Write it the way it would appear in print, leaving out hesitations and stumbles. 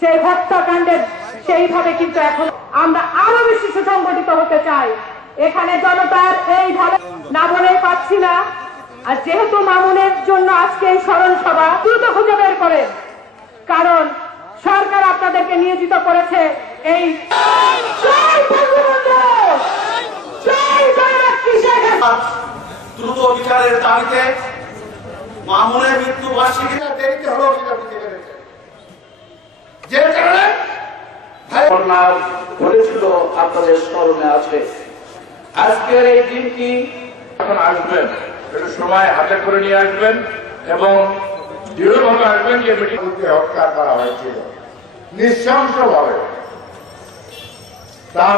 সেই হত্যাকাণ্ডের সেইভাবে কিন্তু এখন আমরা আরো বেশি সুসংগঠিত হতে চাই। এখানে জনতার এই ভালো না বলে পাচ্ছি না। আর যেহেতু মামুনের জন্য আজকে এই স্মরণ সভা দ্রুত খুঁজে বের করে, কারণ সরকার আপনাদেরকে নিয়োজিত করেছে এই দ্রুত বিচারের দাবিতে মামুনের মৃত্যু বার্ষিকী দেরিতে হলেও সেটা বুঝতে পেরেছে। যে কারণে ঘটনা ঘটেছিল আপনাদের স্মরণে আছে। আজকের এই দিনটি এখন আসবেন, একটু সময় হাতে করে নিয়ে আসবেন এবং দৃঢ়ভাবে আসবেন যে মিটিংকে হত্যা করা হয়েছিল নৃশংসভাবে। তার